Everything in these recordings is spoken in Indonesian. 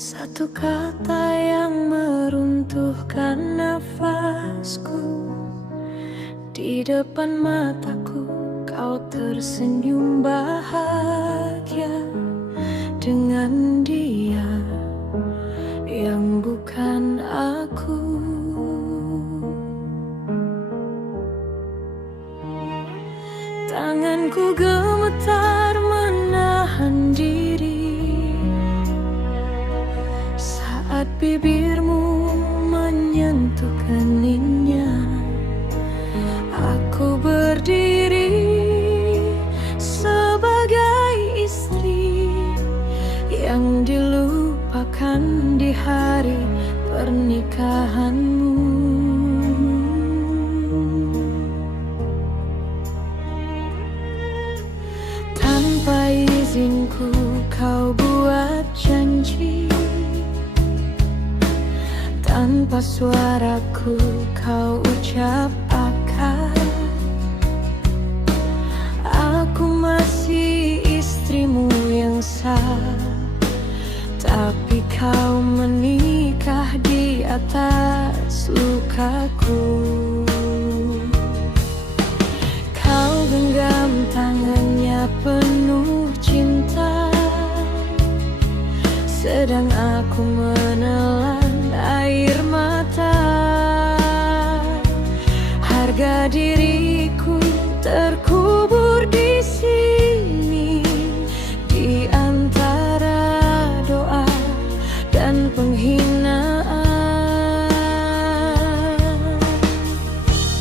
Satu kata yang meruntuhkan nafasku. Di depan mataku kau tersenyum bahagia dengan dia yang bukan aku. Tanganku gemetar menahan diri saat bibirmu menyentuh keningnya. Aku berdiri sebagai istri yang dilupakan di hari pernikahanmu. Tanpa izinku kau buat janji, tanpa suaraku kau ucap akad. Aku masih istrimu yang sah, tapi kau menikah di atas lukaku. Kau genggam tangannya penuh cinta, sedang aku menelan air mata. Harga diriku terkubur di sini, di antara doa dan penghinaan.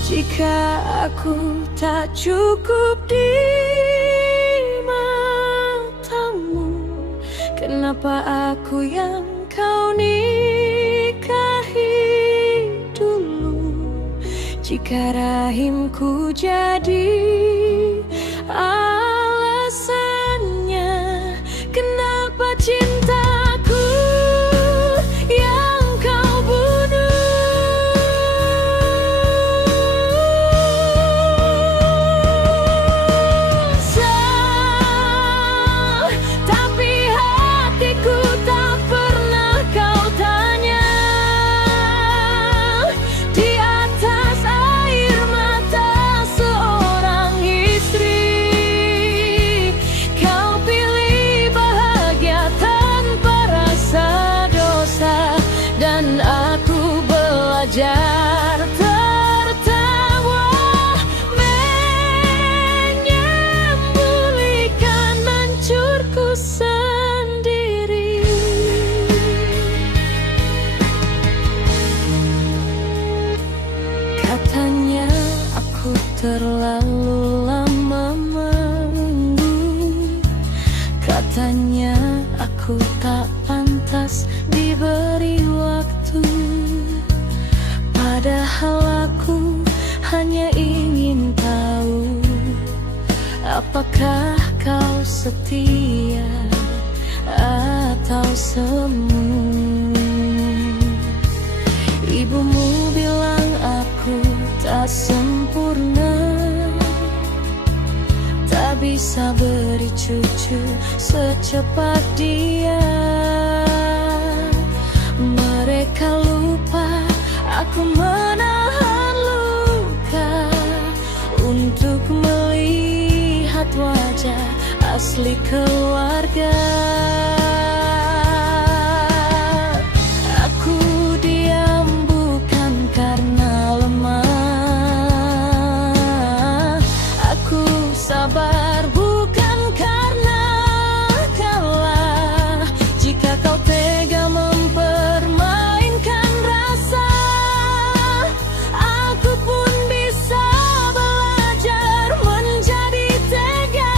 Jika aku tak cukup di matamu, kenapa aku yang kau nikahi dulu? Jika rahimku jadi alasannya, kenapa cintaku yang kau bunuh? Tapi hatiku tak pernah kau tanya. Di atas air mata seorang istri, kau pilih bahagia tanpa rasa dosa. Dan aku belajar tertawa, menyembunyikan mancurku sendiri. Katanya aku terlalu lama menunggu, katanya aku tak pantas diberi waktu. Padahal aku hanya ingin tahu, apakah kau setia atau semu? Ibumu bilang aku tak sempurna, tak bisa beri cucu secepat dia. Mereka lupa aku menahan luka untuk melihat wajah asli keluarga. Aku diam bukan karena lemah, aku sabar bukan karena kalah. Jika kau tega mempermainkan rasa, aku pun bisa belajar menjadi tega.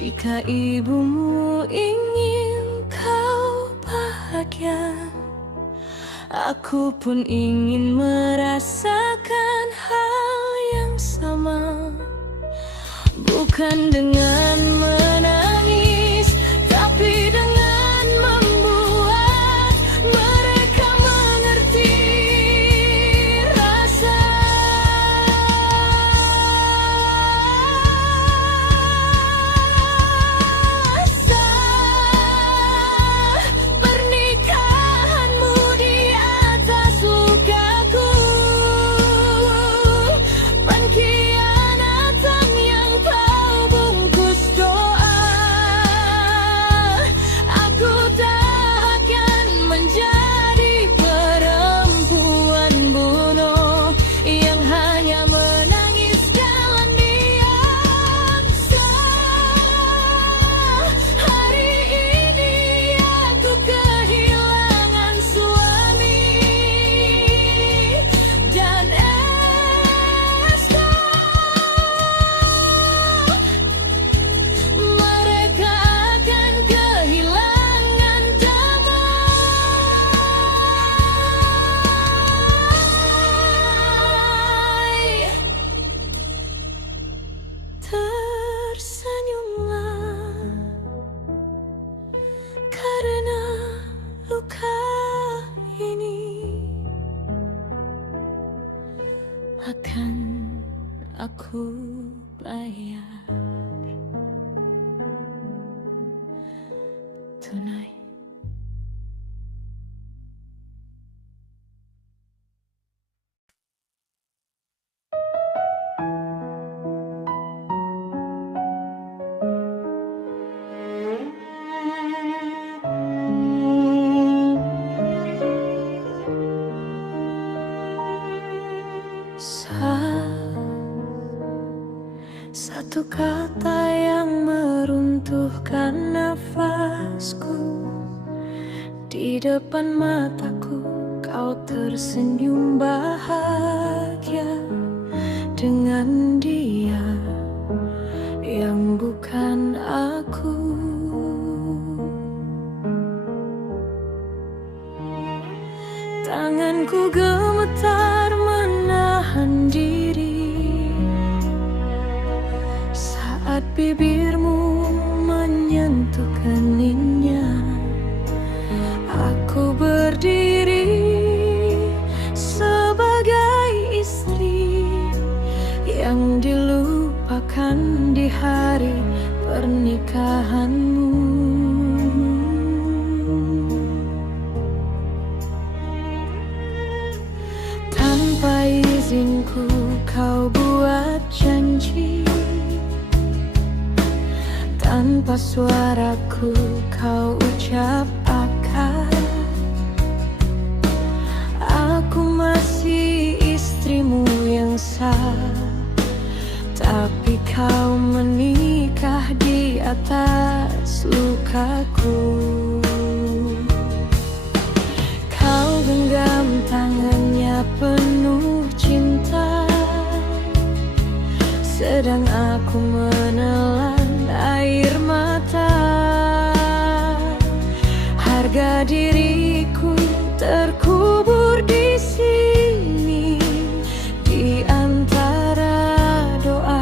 Jika ibumu ingin kau bahagia, aku pun ingin merasakan hal yang sama. Bukan dengan menangis, tapi dengan membuat mereka mengerti rasa. Pernikahanmu di atas lukaku, pengkhianatan yang kau bungkus doa. Aku tak akan menjadi perempuan bunuh yang hanya menangis jalan biasa. Hari ini aku kehilangan suami dan Esta. Mereka akan kehilangan damai. Tersenyumlah karena luka ini akan aku bayar tunai. Satu kata yang meruntuhkan nafasku. Di depan mataku kau tersenyum bahagia dengan dia yang bukan aku. Tanganku gemetar menahan diri saat bibirmu menyentuh keningnya. Aku berdiri sebagai istri yang dilupakan di hari pernikahanmu. Tanpa izinku kau buat janji, tanpa suaraku kau ucap akad. Aku masih istrimu yang sah, tapi kau menikah di atas lukaku. Kau genggam tangannya penuh cinta, sedang aku menelan air mata. Harga diriku terkubur di sini, di antara doa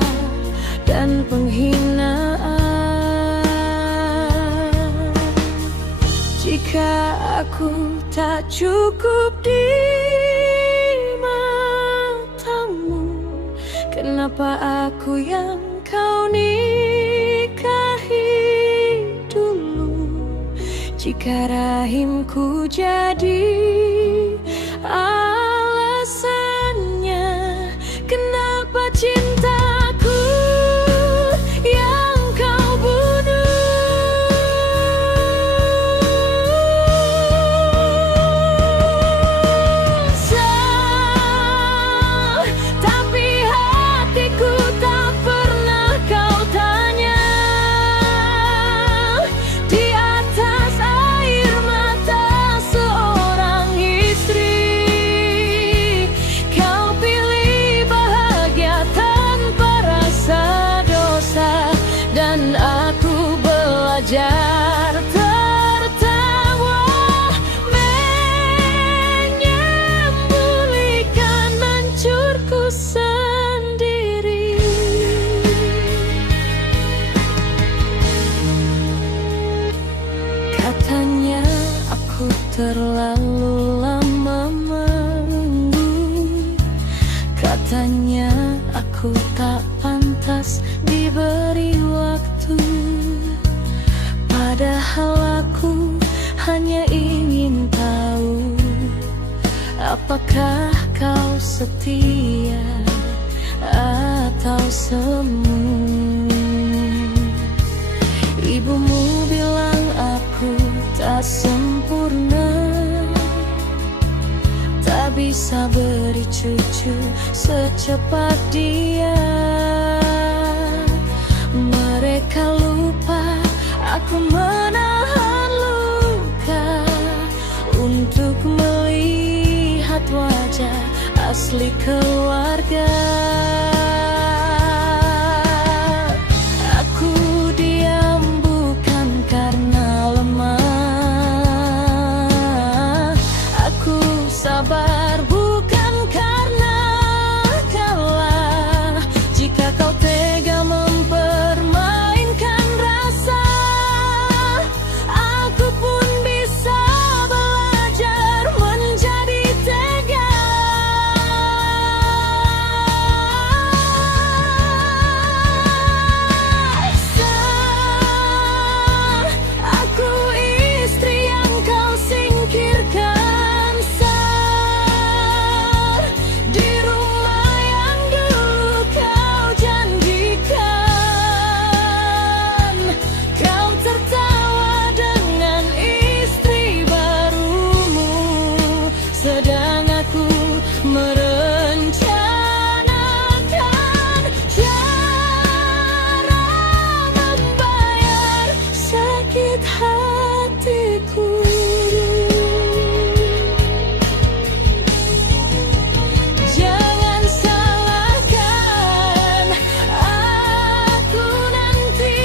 dan penghinaan. Jika aku tak cukup di matamu, kenapa aku yang kau nikahi dulu? Jika rahimku jadi alasannya, kenapa cintaku yang kau bunuh? Tapi hatiku tak pernah kau tanya. Di atas air mata seorang istri, fajar tertawa menyembunyikan hancurku sendiri. Katanya aku terlalu lama menunggu. Katanya aku tak pantas diberi waktu. Padahal aku hanya ingin tahu, apakah kau setia atau semu. Ibumu bilang aku tak sempurna, tak bisa beri cucu secepat dia. Mereka lupa aku menahan luka untuk melihat wajah asli keluarga. Aku diam bukan karena lemah. Aku sabar bukan karena kalah. Jika kau tega mempermainkan rasa, aku pun bisa belajar menjadi tega. Aku istri yang kau singkirkan, di rumah yang dulu kau janjikan. Kau tertawa dengan istri barumu, sedang aku merencanakan cara membayar sakit hatiku. Jangan salahkan aku nanti,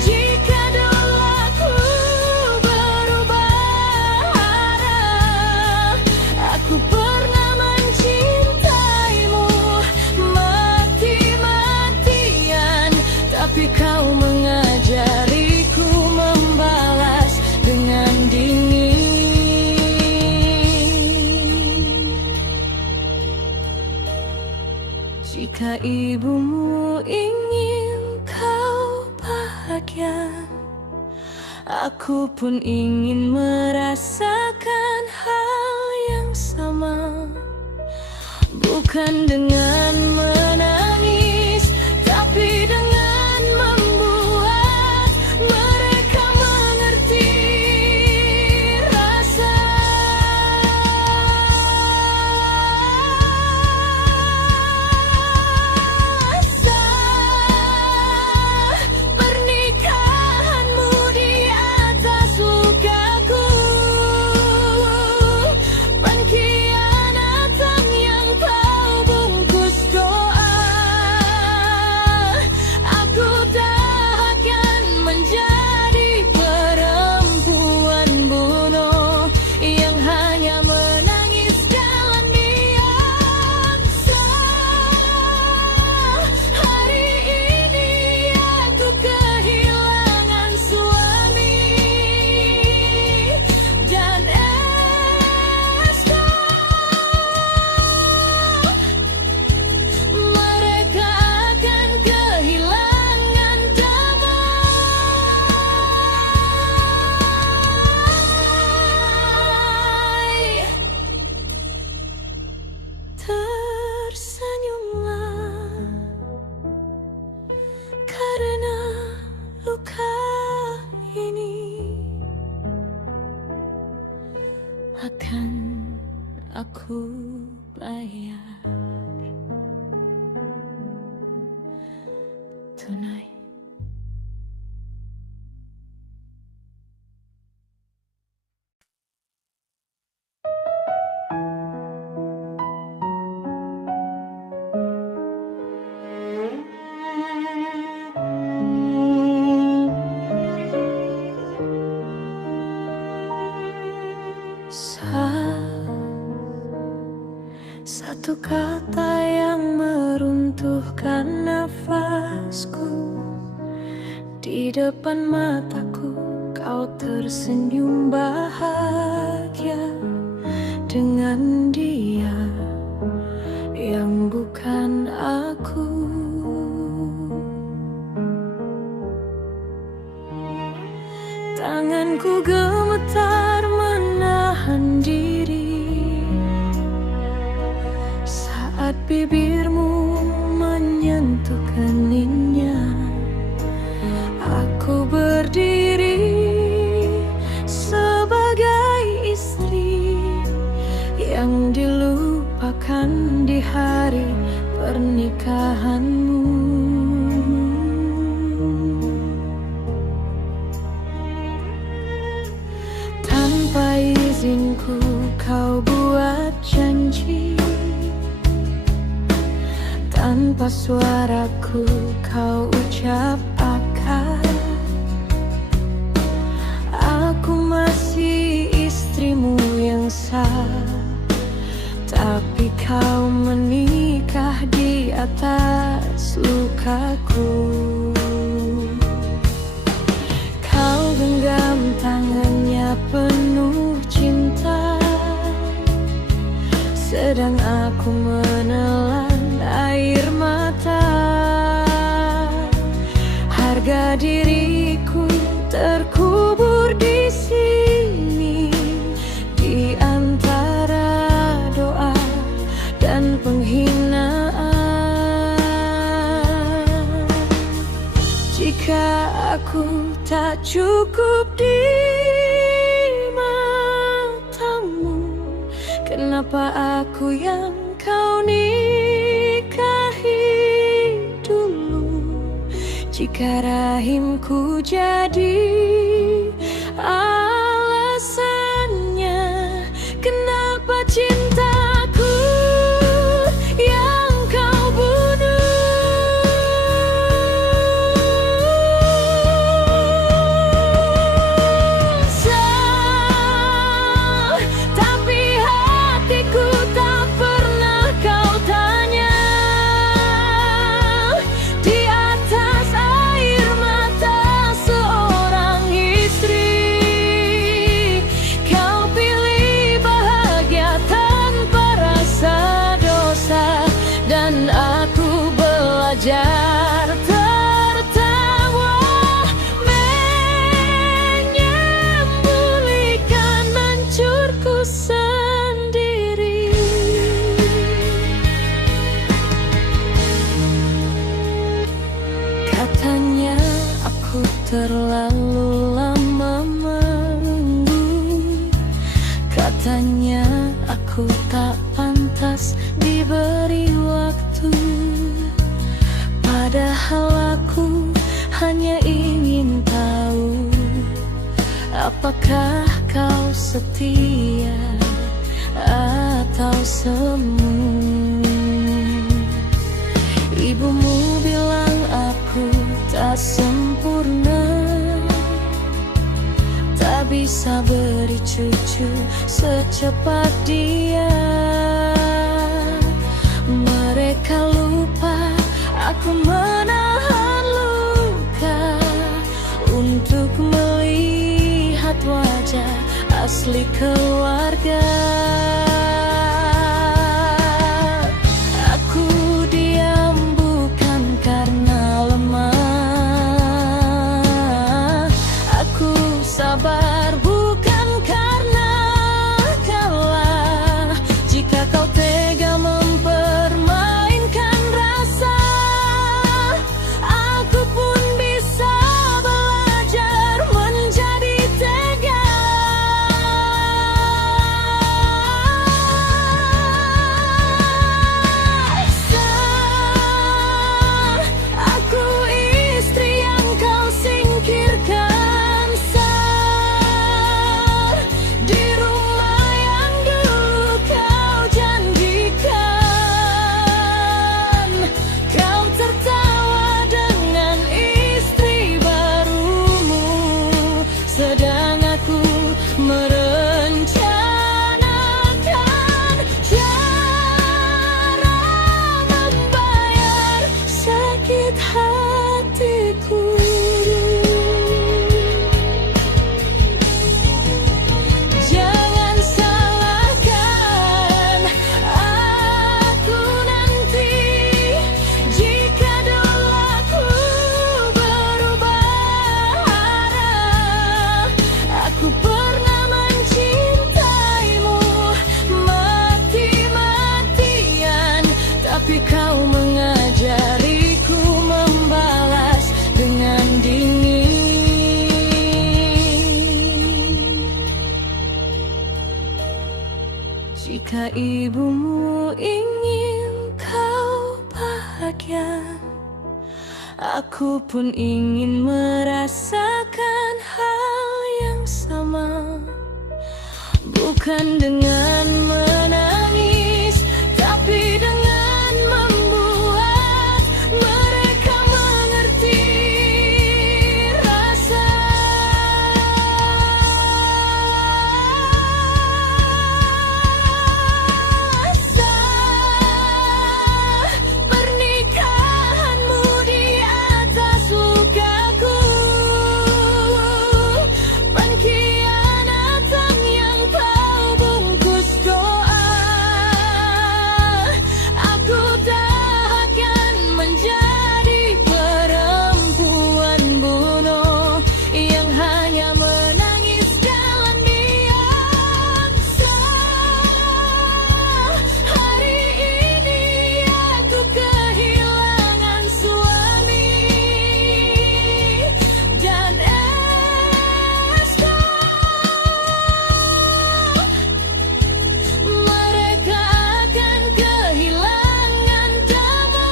jika dulu aku berubah arah. Aku pernah mencintaimu mati-matian, tapi kau mengajariku membalas dengan dingin. Jika ibumu ingin kau bahagia, aku pun ingin merasakan hal yang sama. Bukan dengan menangis, tapi dengan membuat mereka mengerti rasa. Pernikahanmu di atas lukaku, pengkhianatan yang kau bungkus doa. Aku tak akan menjadi perempuan bunuh yang hanya menangis jalan biasa. Hari ini aku kehilangan suami dan esok mereka akan kehilangan damai. Tersenyumlah karena luka ini akan aku bayar tunai. nafasku. Di depan mataku kau tersenyum bahagia dengan dia yang bukan aku. Tanganku gemetar menahan diri saat bibirmu menyentuh keningnya. Aku berdiri sebagai istri yang dilupakan di hari pernikahanmu. Tanpa izinku kau buat janji, tanpa suaraku kau ucap akad. Aku masih istrimu yang sah, tapi kau menikah di atas lukaku. Kau genggam tangannya penuh cinta, sedang aku menelan air mata. Harga diriku terkubur di sini, di antara doa dan penghinaan. Jika aku tak cukup di matamu, kenapa aku yang kau nikahi dulu? Jika rahimku jadi alasannya, kenapa cintaku yang kau bunuh? Tapi hatiku tak pernah kau tanya. Di atas air mata seorang istri, kau pilih bahagia tanpa rasa dosa. Dan aku belajar tertawa, menyembunyikan hancurku sendiri. Katanya aku terlalu lama menunggu, katanya aku tak pantas diberi waktu. Padahal aku hanya ingin tahu, apakah kau setia atau semu? Ibumu bilang aku tak sempurna, tak bisa beri cucu secepat dia. Mereka lupa aku menahan luka untuk melihat wajah asli keluarga. Aku diam bukan karena lemah, aku sabar bukan karena kalah. Jika kau tega mempermainkan rasa, aku pun bisa belajar menjadi tega. Aku pun ingin merasakan hal yang sama, bukan dengan menangis, tapi dengan membuat mereka mengerti rasa. Pernikahanmu di atas lukaku, pengkhianatan yang kau bungkus doa. Aku tak akan menjadi perempuan bunuh yang hanya menangis dalam biasa. Hari ini aku kehilangan suami dan esok mereka akan kehilangan damai.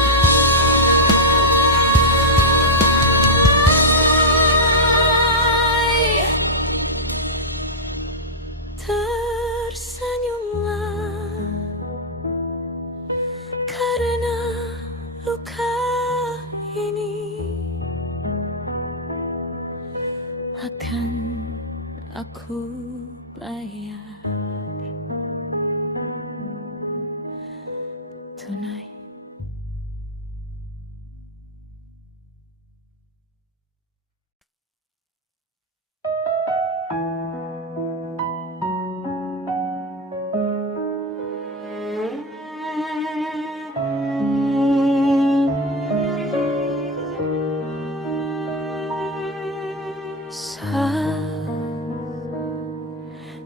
Tersenyumlah karena luka ini akan aku bayar tunai.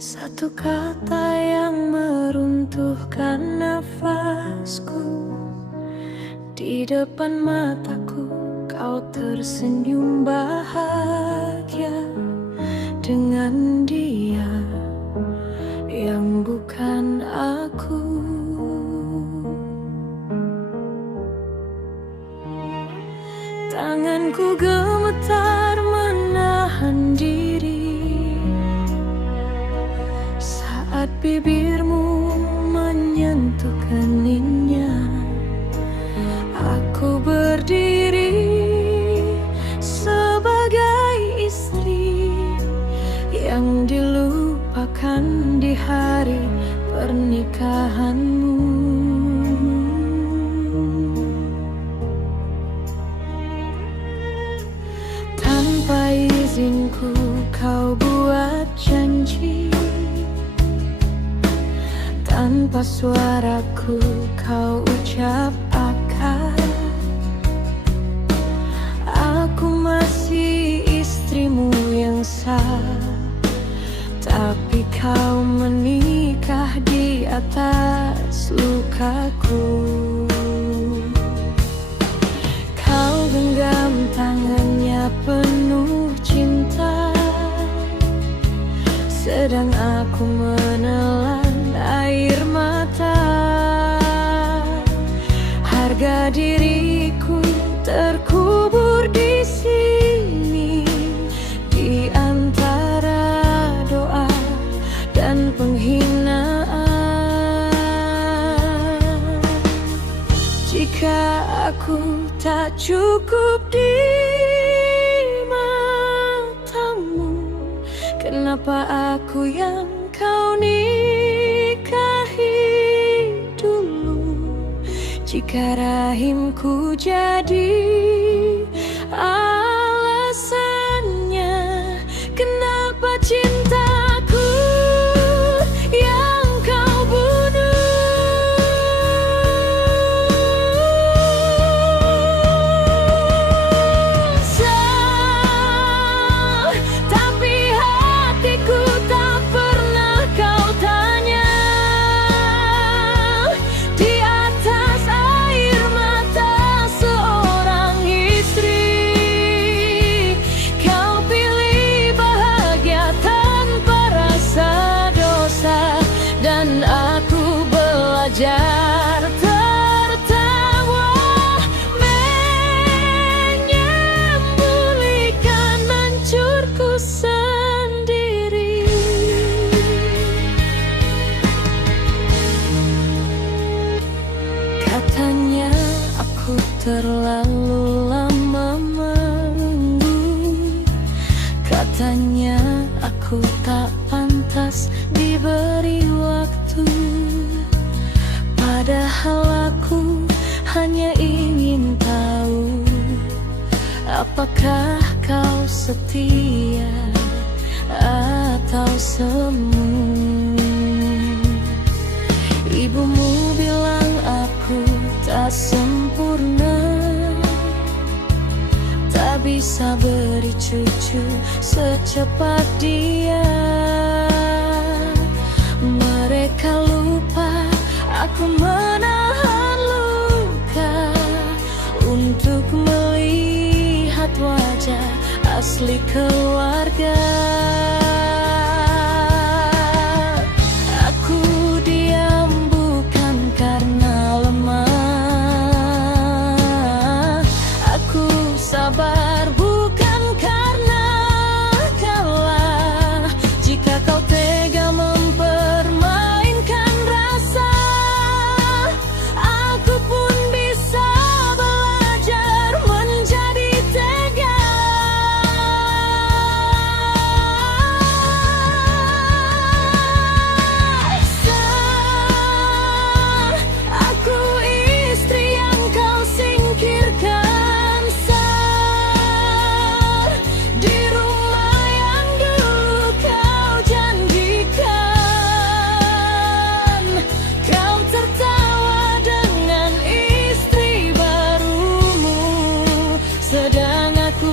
Satu kata yang meruntuhkan nafasku. Di depan mataku kau tersenyum bahagia dengan dia yang bukan aku. Tanganku gemetar menahan diri saat bibirmu menyentuh keningnya. Aku berdiri sebagai istri yang dilupakan di hari pernikahanmu. Tanpa izinku kau buat janji, tanpa suaraku kau ucap akad. Aku masih istrimu yang sah, tapi kau menikah di atas lukaku. Kau genggam tangannya penuh cinta, sedang aku menelan air mata. Harga diriku terkubur di sini, di antara doa dan penghinaan. Jika aku tak cukup di matamu, kenapa aku yang kau nikahi dulu? Jika rahimku jadi alasannya, kenapa cintaku yang kau bunuh? Tapi hatiku tak pernah kau tanya. Di atas air mata seorang ikhlas diberi waktu. Padahal aku hanya ingin tahu, apakah kau setia atau semu. Ibumu bilang aku tak sempurna, tak bisa beri cucu secepat dia. Mereka lupa aku menahan luka untuk melihat wajah asli keluarga. Aku diam bukan karena lemah, aku sabar bukan karena kalah. Jika kau tega mempermainkan rasa, aku pun bisa belajar menjadi tega. Aku istri yang kau singkirkan. Di rumah yang dulu kau janjikan, kau tertawa dengan istri barumu, sedang aku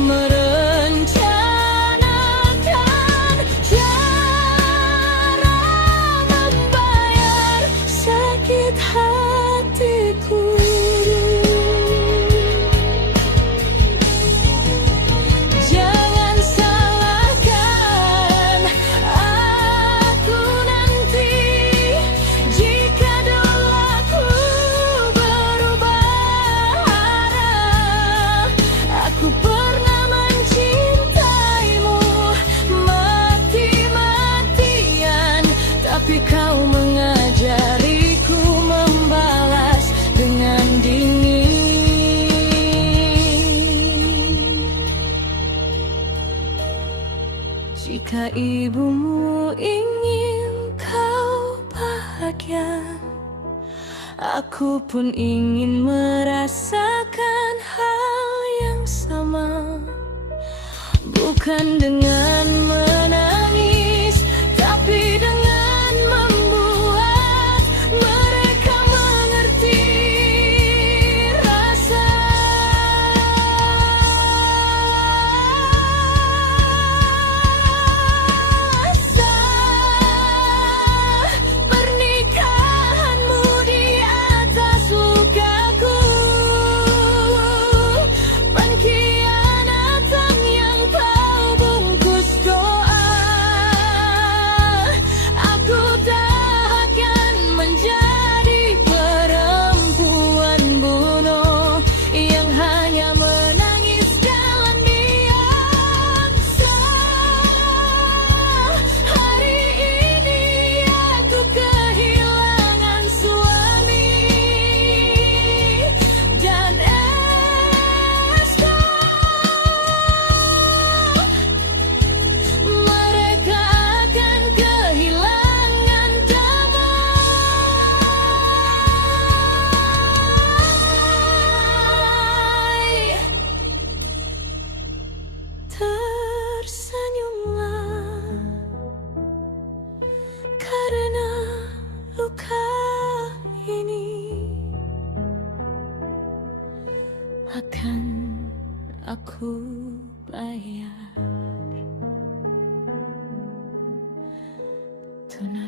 merencanakan cara membayar sakit hatiku. Jangan salahkan aku nanti, jika dulu aku berubah arah. Aku pernah mencintaimu mati-matian, tapi kau mengajariku membalas dengan dingin. Jika ibumu ingin kau bahagia, aku pun ingin merasakan hal yang sama. Bukan dengan menangis, tapi dengan membuat mereka mengerti rasa. Pernikahanmu di atas lukaku, pengkhianatan yang kau bungkus doa. Aku tak akan menjadi perempuan bunuh yang hanya menangis jalan biasa. Hari ini aku kehilangan suami dan Esko. Mereka akan kehilangan damai. Tersenyumlah karena luka ini akan aku bayar tunai.